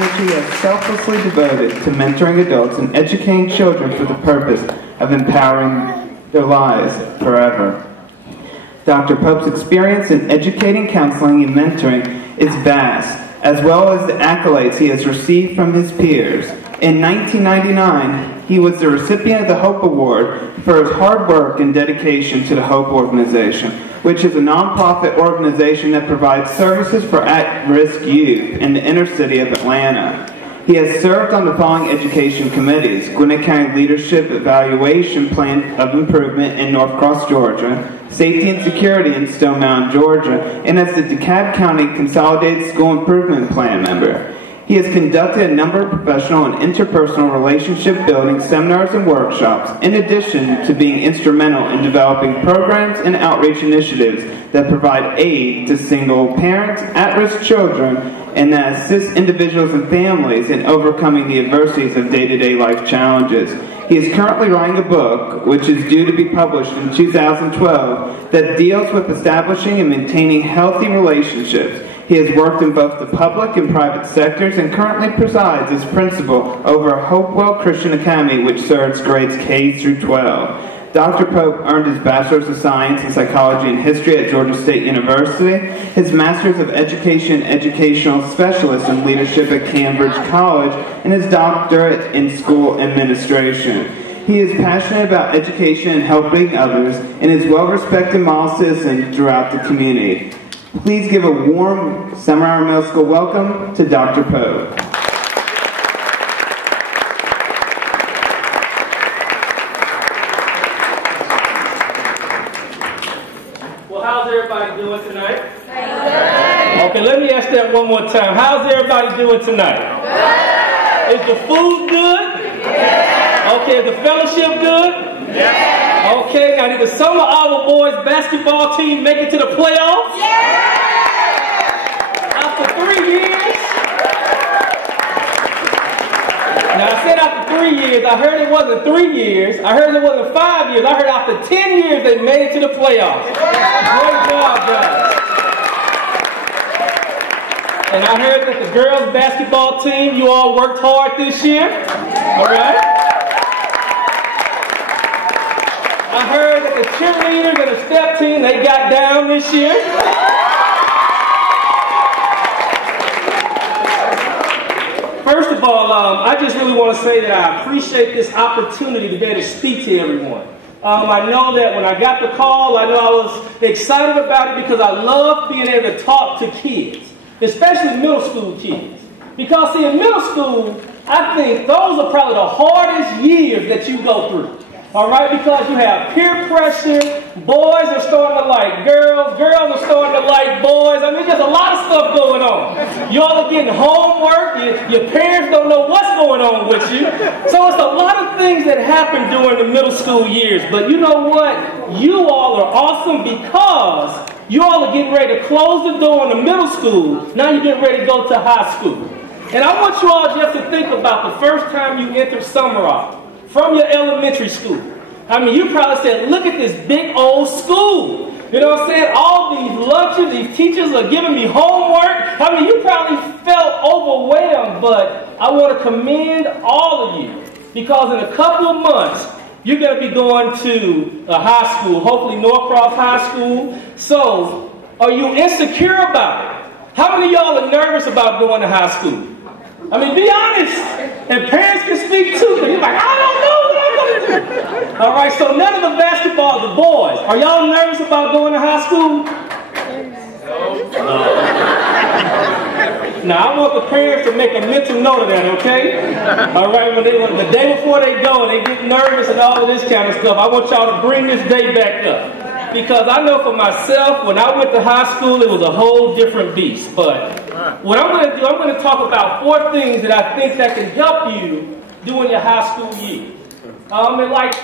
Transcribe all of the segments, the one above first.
energy he has selflessly devoted to mentoring adults and educating children for the purpose of empowering their lives forever. Dr. Pope's experience in educating, counseling, and mentoring is vast, as well as the accolades he has received from his peers. In 1999, he was the recipient of the Hope Award for his hard work and dedication to the Hope Organization, which is a nonprofit organization that provides services for at-risk youth in the inner city of Atlanta. He has served on the following education committees: Gwinnett County Leadership Evaluation Plan of Improvement in North Cross, Georgia, Safety and Security in Stone Mountain, Georgia, and as the DeKalb County Consolidated School Improvement Plan member. He has conducted a number of professional and interpersonal relationship building seminars and workshops, in addition to being instrumental in developing programs and outreach initiatives that provide aid to single parents, at-risk children, and that assist individuals and families in overcoming the adversities of day-to-day life challenges. He is currently writing a book, which is due to be published in 2012, that deals with establishing and maintaining healthy relationships. He has worked in both the public and private sectors and currently presides as principal over Hopewell Christian Academy, which serves grades K through 12. Dr. Pope earned his Bachelor's of Science in Psychology and History at Georgia State University, his Master's of Education and Educational Specialist in Leadership at Cambridge College, and his Doctorate in School Administration. He is passionate about education and helping others, and is well-respected model citizen throughout the community. Please give a warm Summer Hour Middle School welcome to Dr. Pope. Well, how's everybody doing tonight? Okay, let me ask that one more time. How's everybody doing tonight? Is the food good? Okay, is the fellowship good? Okay, now did the Summer Hour Boys basketball team make it to the playoffs? After 3 years? Now I said after 3 years, I heard it wasn't 3 years, I heard it wasn't 5 years, I heard after 10 years they made it to the playoffs. Great job, guys. And I heard that the girls basketball team, you all worked hard this year, all right? I heard that the cheerleaders and the step team, they got down this year. First of all, I just really want to say that I appreciate this opportunity to be able to speak to everyone. I know that when I got the call, I know I was excited about it because I love being able to talk to kids, especially middle school kids. Because see, in middle school, I think those are probably the hardest years that you go through. All right, because you have peer pressure, boys are starting to like girls, girls are starting to like boys. I mean, there's a lot of stuff going on. You all are getting homework, your parents don't know what's going on with you. So it's a lot of things that happen during the middle school years. But you know what? You all are awesome because you all are getting ready to close the door on the middle school. Now you're getting ready to go to high school. And I want you all just to think about the first time you entered Summer Hour from your elementary school. I mean, you probably said, look at this big old school. You know what I'm saying? All these lunches, these teachers are giving me homework. I mean, you probably felt overwhelmed, but I want to commend all of you because in a couple of months, you're going to be going to a high school, hopefully Norcross High School. So, are you insecure about it? How many of y'all are nervous about going to high school? I mean, be honest. And parents can speak too. You're like, I don't know what I'm going to do. All right, so none of the basketball, the boys. Are y'all nervous about going to high school? No. Now, I want the parents to make a mental note of that, okay? All right, when the day before they go and they get nervous and all of this kind of stuff, I want y'all to bring this day back up. Because I know for myself, when I went to high school, it was a whole different beast. But what I'm going to do, I'm going to talk about 4 things that I think that can help you during your high school years. And like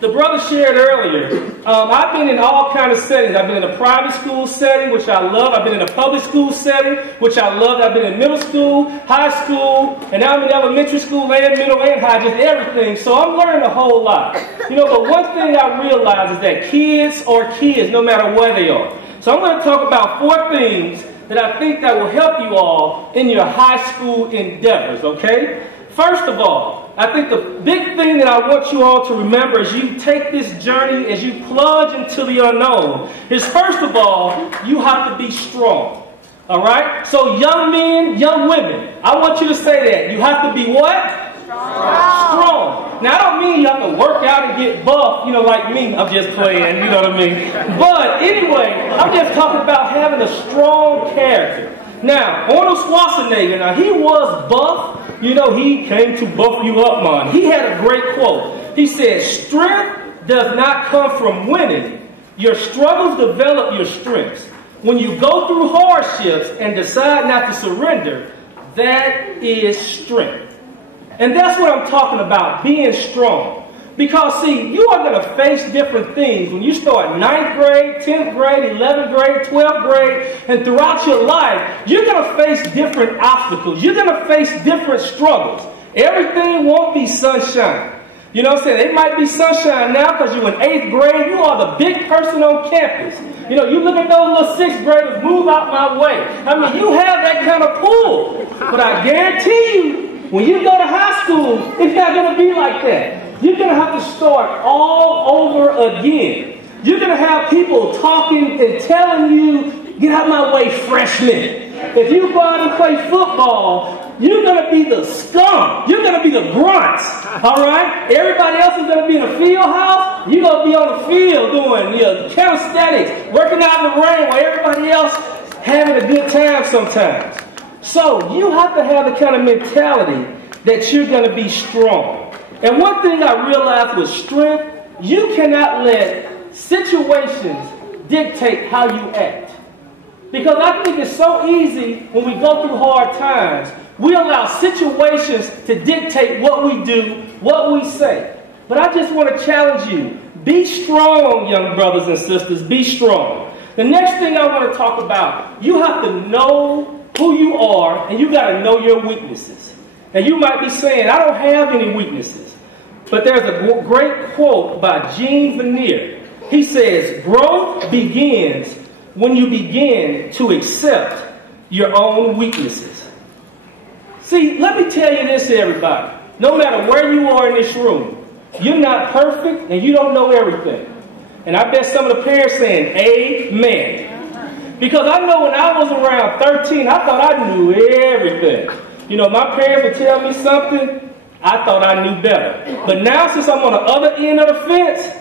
the brother shared earlier, I've been in all kinds of settings. I've been in a private school setting, which I love. I've been in a public school setting, which I love. I've been in middle school, high school, and now I'm in elementary school and middle and high, just everything. So I'm learning a whole lot. You know, but one thing I realize is that kids are kids no matter where they are. So I'm going to talk about 4 things that I think that will help you all in your high school endeavors, okay? First of all, I think the big thing that I want you all to remember as you take this journey, as you plunge into the unknown, is first of all, you have to be strong. All right? So young men, young women, I want you to say that. You have to be what? Strong. Now, I don't mean you have to work out and get buff, like me. I'm just playing, you know what I mean? But anyway, I'm just talking about having a strong character. Now, Arnold Schwarzenegger, now he was buff. He came to buff you up, man. He had a great quote. He said, strength does not come from winning. Your struggles develop your strengths. When you go through hardships and decide not to surrender, that is strength. And that's what I'm talking about, being strong. Because, see, you are going to face different things when you start 9th grade, 10th grade, 11th grade, 12th grade, and throughout your life, you're going to face different obstacles. You're going to face different struggles. Everything won't be sunshine. You know what I'm saying? It might be sunshine now because you're in 8th grade. You are the big person on campus. You look at those little 6th graders, move out my way. I mean, you have that kind of pull. But I guarantee you, when you go to high school, it's not going to be like that. You're going to have to start all over again. You're going to have people talking and telling you, get out my way, freshman. If you go out and play football, you're going to be the scum. You're going to be the grunts. All right? Everybody else is going to be in the field house. You're going to be on the field doing your calisthenics, working out in the rain while everybody else having a good time sometimes. So you have to have the kind of mentality that you're going to be strong. And one thing I realized with strength, you cannot let situations dictate how you act. Because I think it's so easy when we go through hard times, we allow situations to dictate what we do, what we say. But I just want to challenge you. Be strong, young brothers and sisters. Be strong. The next thing I want to talk about, you have to know who you are, and you got to know your weaknesses. And you might be saying, I don't have any weaknesses. But there's a great quote by Gene Veneer. He says, growth begins when you begin to accept your own weaknesses. See, let me tell you this, everybody. No matter where you are in this room, you're not perfect and you don't know everything. And I bet some of the parents saying, amen. Because I know when I was around 13, I thought I knew everything. My parents would tell me something, I thought I knew better. But now, since I'm on the other end of the fence,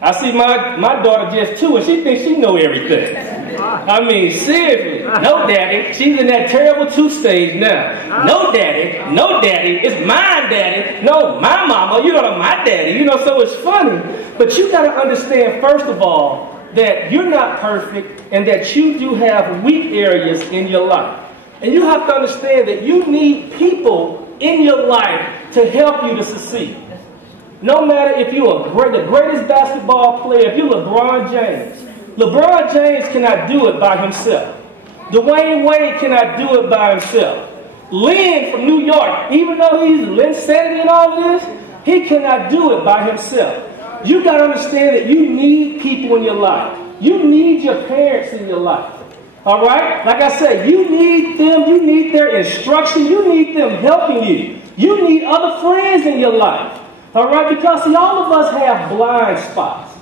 I see my daughter just 2, and she thinks she know everything. I mean, seriously. No, Daddy. She's in that terrible 2 stage now. No, Daddy. No, Daddy. It's mine, Daddy. No, my mama. You don't know my daddy. So it's funny. But you got to understand, first of all, that you're not perfect and that you do have weak areas in your life. And you have to understand that you need people in your life to help you to succeed. No matter if you're the greatest basketball player, if you're LeBron James. LeBron James cannot do it by himself. Dwayne Wade cannot do it by himself. Lynn from New York, even though he's Lynn Sanity and all this, he cannot do it by himself. You got to understand that you need people in your life. You need your parents in your life. All right? Like I said, you need them. You need their instruction. You need them helping you. You need other friends in your life. All right? Because, see, all of us have blind spots.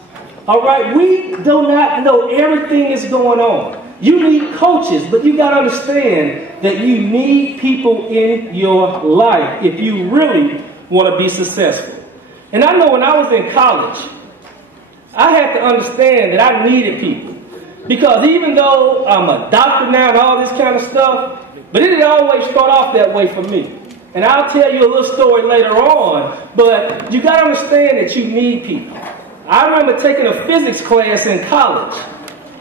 All right? We do not know everything that's going on. You need coaches, but you got to understand that you need people in your life if you really want to be successful. And I know when I was in college, I had to understand that I needed people. Because even though I'm a doctor now and all this kind of stuff, but it didn't always start off that way for me. And I'll tell you a little story later on, but you got to understand that you need people. I remember taking a physics class in college,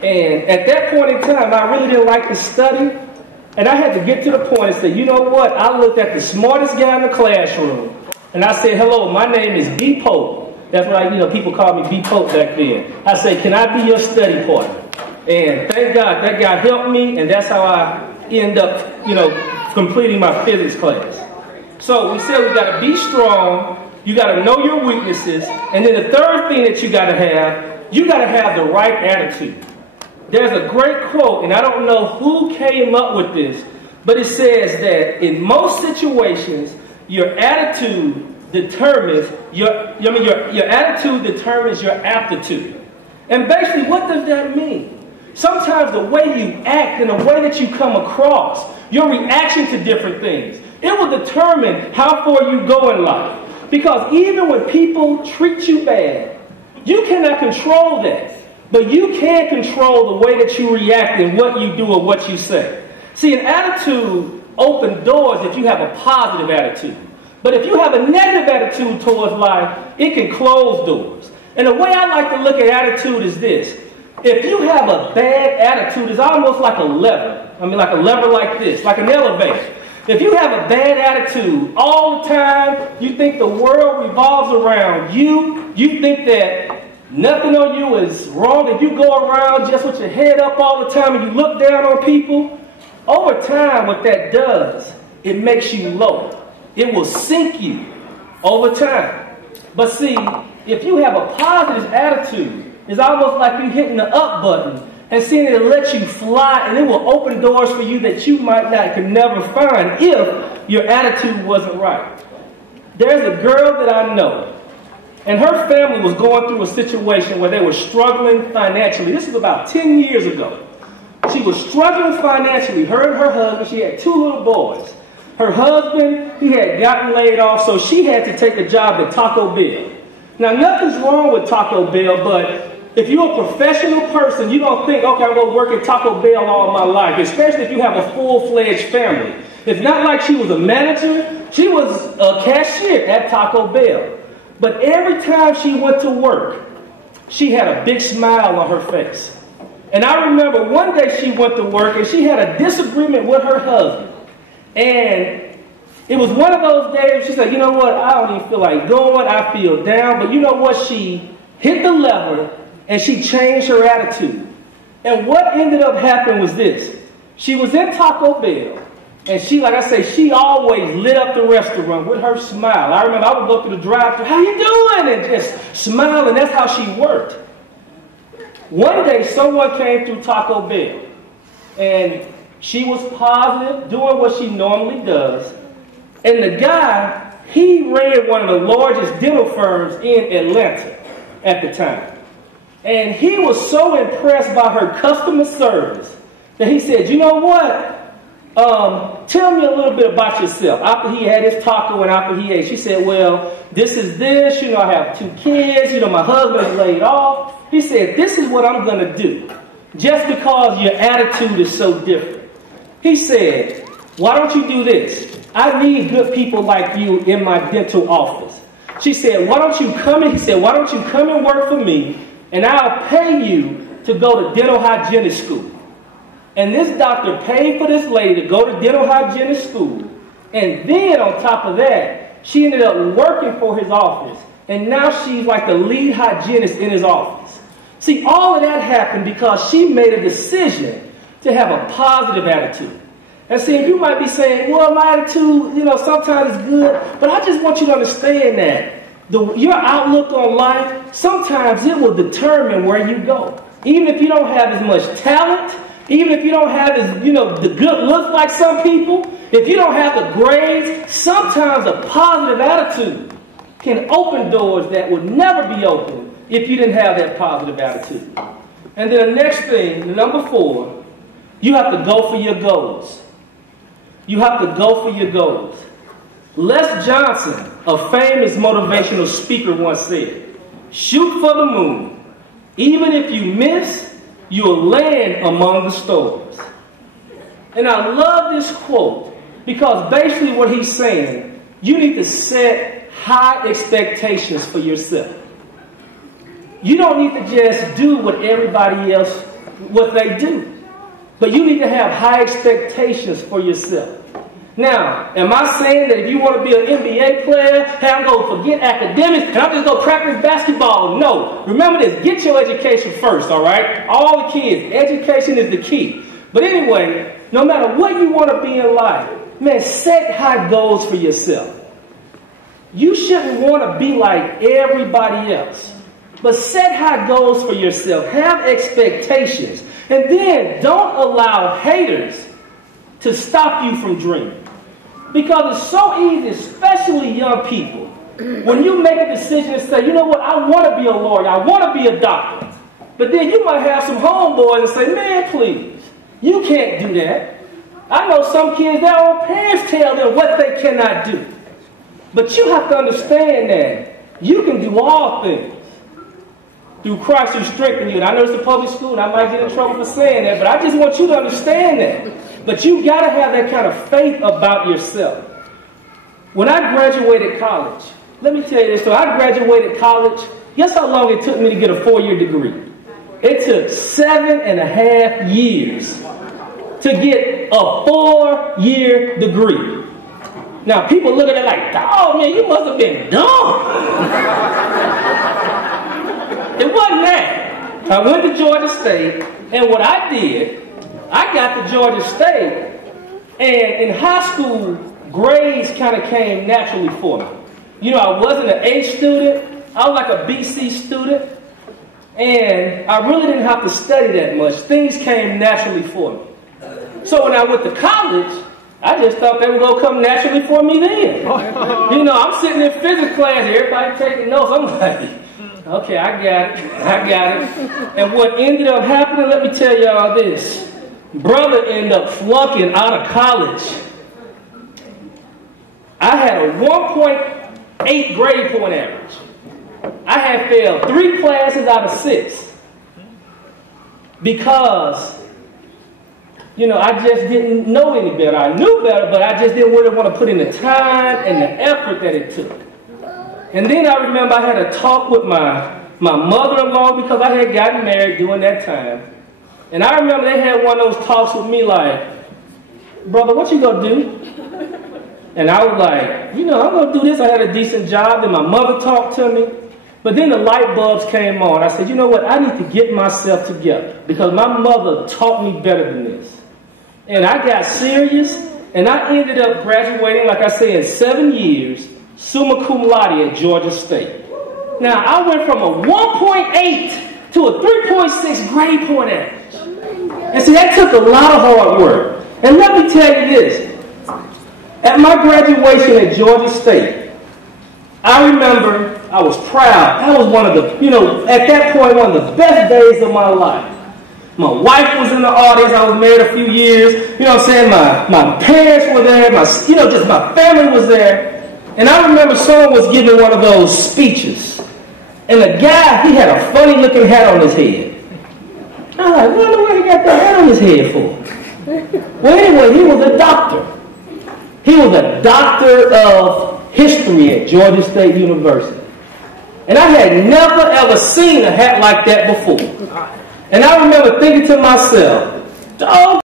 and at that point in time, I really didn't like to study, and I had to get to the point and say, you know what? I looked at the smartest guy in the classroom, and I said, hello, my name is B. Pope. That's what people called me B. Pope back then. I said, can I be your study partner? And thank God that guy helped me, and that's how I end up, completing my physics class. So we said we got to be strong, you got to know your weaknesses, and then the third thing that you got to have the right attitude. There's a great quote, and I don't know who came up with this, but it says that in most situations, your attitude determines your attitude determines your aptitude. And basically, what does that mean? Sometimes the way you act and the way that you come across, your reaction to different things, it will determine how far you go in life. Because even when people treat you bad, you cannot control that. But you can control the way that you react and what you do or what you say. See, an attitude opens doors if you have a positive attitude. But if you have a negative attitude towards life, it can close doors. And the way I like to look at attitude is this. If you have a bad attitude, it's almost like a lever. Like a lever like this, like an elevator. If you have a bad attitude all the time, you think the world revolves around you, you think that nothing on you is wrong, and you go around just with your head up all the time and you look down on people, over time what that does, it makes you low. It will sink you over time. But see, if you have a positive attitude, it's almost like you hitting the up button and seeing it let you fly, and it will open doors for you that you could never find if your attitude wasn't right. There's a girl that I know, and her family was going through a situation where they were struggling financially. This was about 10 years ago. She was struggling financially, her and her husband. She had 2 little boys. Her husband, he had gotten laid off, so she had to take a job at Taco Bell. Now, nothing's wrong with Taco Bell, but if you're a professional person, you don't think, okay, I'm going to work at Taco Bell all my life, especially if you have a full-fledged family. It's not like she was a manager. She was a cashier at Taco Bell. But every time she went to work, she had a big smile on her face. And I remember one day she went to work and she had a disagreement with her husband. And it was one of those days she said, you know what, I don't even feel like going, I feel down. But you know what, she hit the lever and she changed her attitude. And what ended up happening was this. She was in Taco Bell, and she, like I say, she always lit up the restaurant with her smile. I remember I would go through the drive-thru, how you doing? And just smile, and that's how she worked. One day, someone came through Taco Bell, and she was positive, doing what she normally does. And the guy, he ran one of the largest dental firms in Atlanta at the time. And he was so impressed by her customer service that he said, you know what? Tell me a little bit about yourself. After he had his taco and after he ate, she said, well, this is this. You know, I have 2 kids. You know, my husband is laid off. He said, this is what I'm going to do just because your attitude is so different. He said, why don't you do this? I need good people like you in my dental office. She said, why don't you come in? He said, why don't you come and work for me? And I'll pay you to go to dental hygienist school. And this doctor paid for this lady to go to dental hygienist school. And then on top of that, she ended up working for his office. And now she's like the lead hygienist in his office. See, all of that happened because she made a decision to have a positive attitude. And see, you might be saying, well, my attitude, you know, sometimes is good. But I just want you to understand that your outlook on life, sometimes it will determine where you go. Even if you don't have as much talent, even if you don't have as, the good looks like some people, if you don't have the grades, sometimes a positive attitude can open doors that would never be open if you didn't have that positive attitude. And then the next thing, number 4, you have to go for your goals. You have to go for your goals. Les Johnson, a famous motivational speaker, once said, shoot for the moon. Even if you miss, you'll land among the stars. And I love this quote because basically what he's saying, you need to set high expectations for yourself. You don't need to just do what everybody else, what they do. But you need to have high expectations for yourself. Now, am I saying that if you want to be an NBA player, hey, I'm going to forget academics and I'm just going to practice basketball? No. Remember this. Get your education first, all right? All the kids. Education is the key. But anyway, no matter what you want to be in life, man, set high goals for yourself. You shouldn't want to be like everybody else. But set high goals for yourself. Have expectations. And then don't allow haters to stop you from dreaming. Because it's so easy, especially young people, when you make a decision and say, you know what, I want to be a lawyer, I want to be a doctor. But then you might have some homeboys and say, man, please, you can't do that. I know some kids, their own parents tell them what they cannot do. But you have to understand that you can do all things through Christ who strengthens you. And I know it's a public school, and I might get in trouble for saying that, but I just want you to understand that. But you got to have that kind of faith about yourself. When I graduated college, let me tell you this. So I graduated college. Guess how long it took me to get a 4-year degree? It took 7.5 years to get a 4-year degree. Now, people look at it like, oh, man, you must have been dumb. It wasn't that. I went to Georgia State, and what I did, I got to Georgia State, and in high school, grades kind of came naturally for me. You know, I wasn't an A student. I was like a BC student. And I really didn't have to study that much. Things came naturally for me. So when I went to college, I just thought they were going to come naturally for me then. You know, I'm sitting in physics class, everybody taking notes. I'm like, okay, I got it. And what ended up happening, let me tell y'all this. Brother ended up flunking out of college. I had a 1.8 grade point average. I had failed 3 classes out of 6 because, you know, I just didn't know any better. I knew better, but I just didn't really want to put in the time and the effort that it took. And then I remember I had a talk with my mother-in-law because I had gotten married during that time. And I remember they had one of those talks with me like, brother, what you gonna do? And I was like, you know, I'm gonna do this. I had a decent job, and my mother talked to me. But then the light bulbs came on. I said, you know what? I need to get myself together because my mother taught me better than this. And I got serious, and I ended up graduating, like I said, in 7 years, summa cum laude at Georgia State. Now, I went from a 1.8 to a 3.6 grade point average. And see, that took a lot of hard work. And let me tell you this. At my graduation at Georgia State, I remember I was proud. That was one of the, you know, at that point, one of the best days of my life. My wife was in the audience. I was married a few years. You know what I'm saying? My parents were there. Just my family was there. And I remember someone was giving one of those speeches. And the guy, he had a funny looking hat on his head. I was like, what in the world he got that hat on his head for? Well, anyway, he was a doctor. He was a doctor of history at Georgia State University. And I had never ever seen a hat like that before. And I remember thinking to myself, dog,